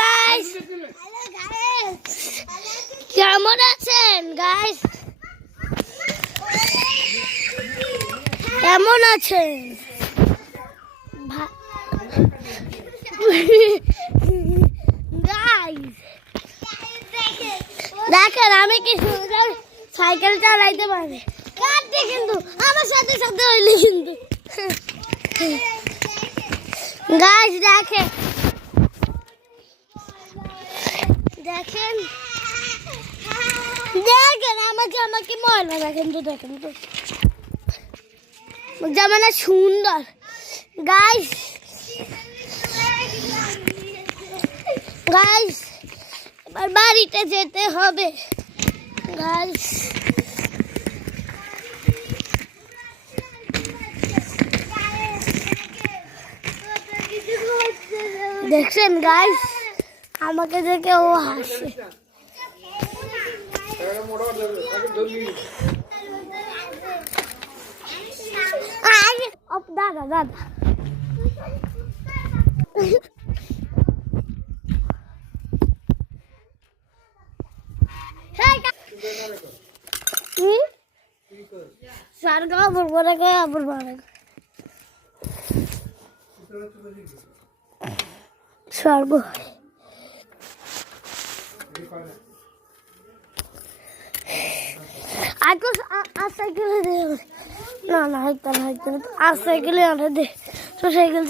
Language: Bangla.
গাইস, কেমন আছেন গাইস? কেমন আছেন? গাইস দেখেন আমি কি সুন্দর সাইকেল চালাইতে পারি। কাটতে কিন্তু আমার সাথে সাথে হইলে কিন্তু গাইস দেখেন দেখেন দেখেন আমাকে ময়লা দেখেন তো জামানা সুন্দর গাইস। গাইস এবার বাড়িতে যেতে হবে গাইস। দেখছেন গাইস আমাকে দেখে ও হাসে। দাদা দাদা সার গাও বড় গায়ে আবার বড় সর্ব আগে সাইকেলে দে না হাইতে আর সাইকেলে আনে দে তো সাইকেল